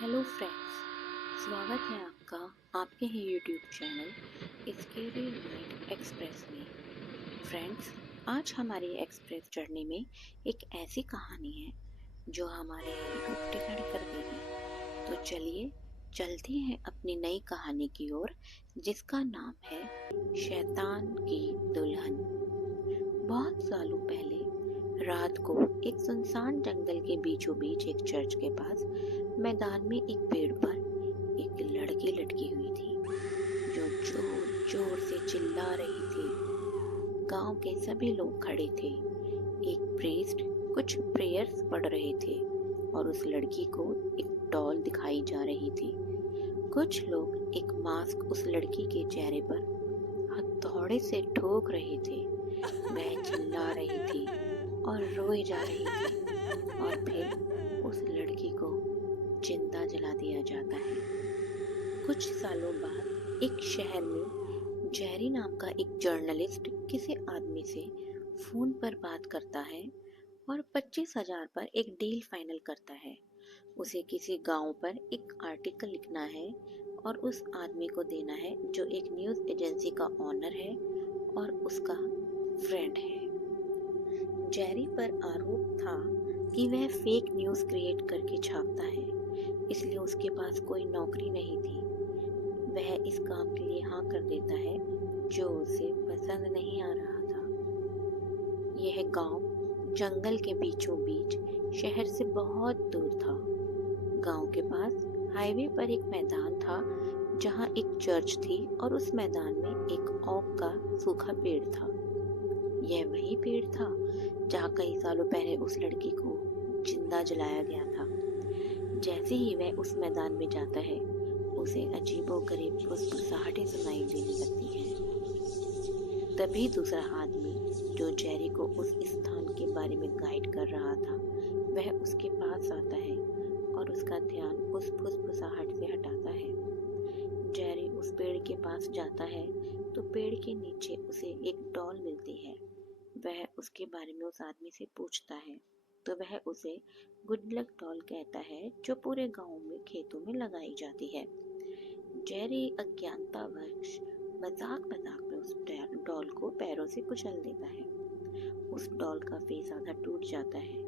Hello friends, स्वागत है आपका आपके ही YouTube channel Scary Night Express में। फ्रेंड्स, आज हमारी एक्सप्रेस जर्नी में एक ऐसी कहानी है जो हमारे रोंगटे खड़े कर देगी। तो चलिए चलते हैं अपनी नई कहानी की ओर, जिसका नाम है शैतान की दुल्हन। बहुत सालों पहले रात को एक सुनसान जंगल के बीचों बीच एक चर्च के पास मैदान में एक पेड़ पर एक लड़की लटकी हुई थी जो जोर जोर से चिल्ला रही थी। गांव के सभी लोग खड़े थे। एक प्रीस्ट कुछ प्रेयर्स पढ़ रहे थे और उस लड़की को एक डॉल दिखाई जा रही थी। कुछ लोग एक मास्क उस लड़की के चेहरे पर हथौड़े से ठोक रहे थे। वह चिल्ला रही थी और रोई जा रही थी और फिर उस लड़की को जिंदा जला दिया जाता है। कुछ सालों बाद एक शहर में जेरी नाम का एक जर्नलिस्ट किसी आदमी से फोन पर बात करता है और 25,000 पर एक डील फाइनल करता है। उसे किसी गांव पर एक आर्टिकल लिखना है और उस आदमी को देना है जो एक न्यूज़ एजेंसी का ऑनर है और उसका फ्रेंड है। जेरी पर आरोप था कि वह फेक न्यूज़ क्रिएट करके छापता है, इसलिए उसके पास कोई नौकरी नहीं थी। वह इस काम के लिए हाँ कर देता है जो उसे पसंद नहीं आ रहा था। यह गांव जंगल के बीचों बीच शहर से बहुत दूर था। गांव के पास हाईवे पर एक मैदान था जहां एक चर्च थी और उस मैदान में एक ओक का सूखा पेड़ था। यह वही पेड़ था जहां कई सालों पहले उस लड़की को जिंदा जलाया गया था। जैसे ही वह उस मैदान में जाता है, उसे अजीबोगरीब फुसफुसाहटें सुनाई देने लगती हैं। तभी दूसरा आदमी जो जेरी को उस स्थान के बारे में गाइड कर रहा था, वह उसके पास आता है और उसका ध्यान उस फुसफुसाहट से हटाता है। जेरी उस पेड़ के पास जाता है तो पेड़ के नीचे उसे एक डॉल मिलती है। वह उसके बारे में उस आदमी से पूछता है तो वह उसे गुड लक डॉल कहता है, जो पूरे गांव में खेतों में लगाई जाती है। जेरी अज्ञानतावश मजाक मजाक में उस डॉल को पैरों से कुचल देता है। उस डॉल का फेस आधा टूट जाता है।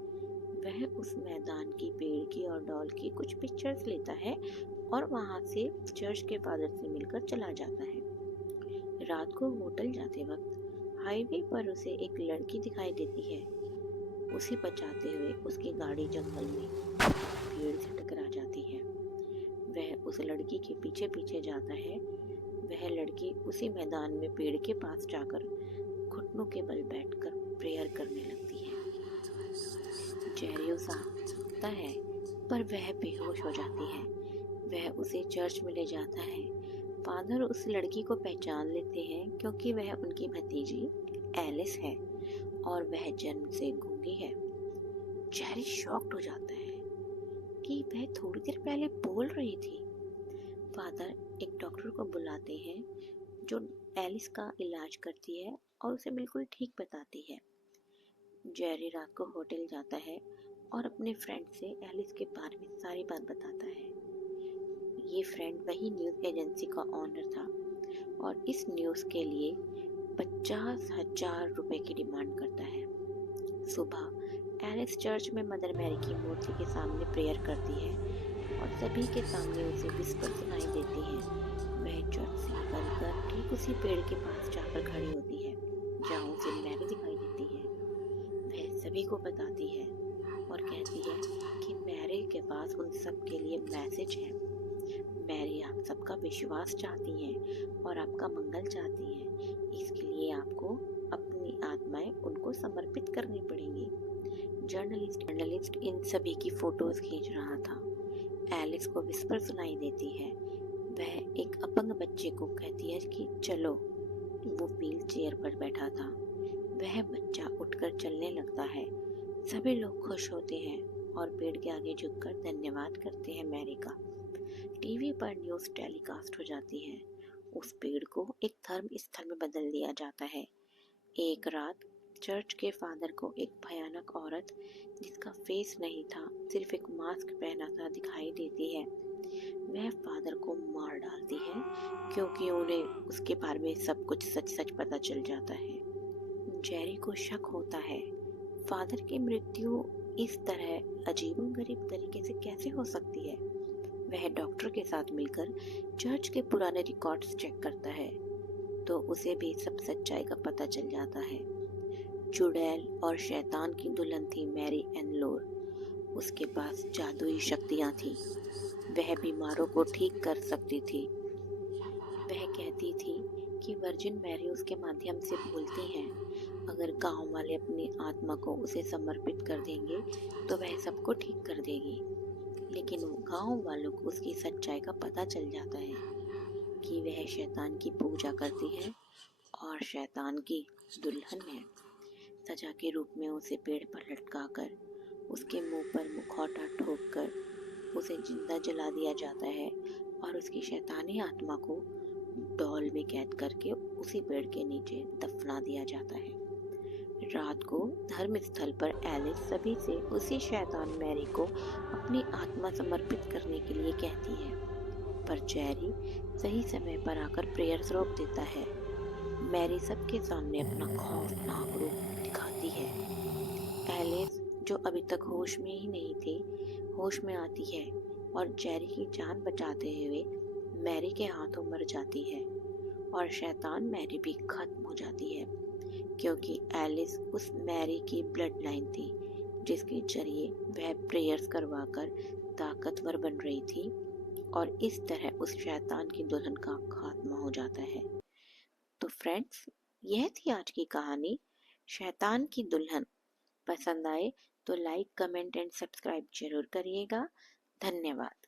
वह उस मैदान की, पेड़ की और डॉल की कुछ पिक्चर्स लेता है और वहां से चर्च के फादर से मिलकर चला जाता है। रात को होटल जाते वक्त हाईवे पर उसे एक लड़की दिखाई देती है। उसे बचाते हुए उसकी गाड़ी जंगल में पेड़ से टकरा जाती है। वह उस लड़की के पीछे पीछे जाता है। वह लड़की उसी मैदान में पेड़ के पास जाकर घुटनों के बल बैठकर प्रेयर करने लगती है। जेरी उसे उठाता है पर वह बेहोश हो जाती है। वह उसे चर्च में ले जाता है। फादर उस लड़की को पहचान लेते हैं क्योंकि वह उनकी भतीजी एलिस है और वह जन्म से गूंगी है। जेरी शॉक्ड हो जाता है कि वह थोड़ी देर पहले बोल रही थी। फादर एक डॉक्टर को बुलाते हैं जो एलिस का इलाज करती है और उसे बिल्कुल ठीक बताती है। जेरी रात को होटल जाता है और अपने फ्रेंड से एलिस के बारे में सारी बात बताता है। ये फ्रेंड वही न्यूज़ एजेंसी का ऑनर था और इस न्यूज़ के लिए 50,000 रुपए की डिमांड करता है। सुबह एलिस चर्च में मदर मैरी की मूर्ति के सामने प्रेयर करती है और सभी के सामने उसे विस्पर सुनाई देती है। वह चर्च से निकलकर ठीक उसी पेड़ के पास जाकर खड़ी होती है जहाँ उसे मैरी दिखाई देती है। वह सभी को बताती है और कहती है कि मैरी के पास उन सब के लिए मैसेज है। मैरी आप सबका विश्वास चाहती हैं और आपका मंगल चाहती हैं। इसके लिए आपको अपनी आत्माएं उनको समर्पित करनी पड़ेंगी। जर्नलिस्ट इन सभी की फोटोज खींच रहा था। एलिस को विस्पर सुनाई देती है। वह एक अपंग बच्चे को कहती है कि चलो। वो व्हील चेयर पर बैठा था। वह बच्चा उठकर चलने लगता है। सभी लोग खुश होते हैं और पेड़ के आगे झुककर धन्यवाद करते हैं मैरी का। टीवी पर न्यूज़ टेलीकास्ट हो जाती है। उस पेड़ को एक धर्म स्थल में बदल दिया जाता है। एक रात चर्च के फादर को एक भयानक औरत जिसका फेस नहीं था, सिर्फ एक मास्क पहना था, दिखाई देती है। वह फादर को मार डालती है क्योंकि उन्हें उसके बारे में सब कुछ सच सच पता चल जाता है। जेरी को शक होता है फादर की मृत्यु इस तरह अजीबोगरीब तरीके से कैसे हो सकती है। वह डॉक्टर के साथ मिलकर चर्च के पुराने रिकॉर्ड्स चेक करता है तो उसे भी सब सच्चाई का पता चल जाता है। चुड़ैल और शैतान की दुल्हन थी मैरी एन लोर। उसके पास जादुई शक्तियां थी। वह बीमारों को ठीक कर सकती थी। वह कहती थी कि वर्जिन मैरी उसके माध्यम से बोलती हैं। अगर गांव वाले अपनी आत्मा को उसे समर्पित कर देंगे तो वह सबको ठीक कर देगी। लेकिन गांव वालों को उसकी सच्चाई का पता चल जाता है कि वह शैतान की पूजा करती है और शैतान की दुल्हन है। सजा के रूप में उसे पेड़ पर लटकाकर उसके मुंह पर मुखौटा ठोककर उसे जिंदा जला दिया जाता है और उसकी शैतानी आत्मा को डॉल में कैद करके उसी पेड़ के नीचे दफना दिया जाता है। रात को धर्म स्थल पर एलिस सभी से उसी शैतान मैरी को अपनी आत्मा समर्पित करने के लिए कहती है, पर जेरी सही समय पर आकर प्रेयर्स रोक देता है। मैरी सबके सामने अपना खौफनाक रूप दिखाती है। एलिस जो अभी तक होश में ही नहीं थी, होश में आती है और जेरी की जान बचाते हुए मैरी के हाथों मर जाती है और शैतान मैरी भी खत्म हो जाती है क्योंकि एलिस उस मैरी की ब्लड लाइन थी जिसके जरिए वह प्रेयर्स करवाकर ताकतवर बन रही थी और इस तरह उस शैतान की दुल्हन का खात्मा हो जाता है। तो फ्रेंड्स, यह थी आज की कहानी शैतान की दुल्हन। पसंद आए तो लाइक, कमेंट एंड सब्सक्राइब जरूर करिएगा। धन्यवाद।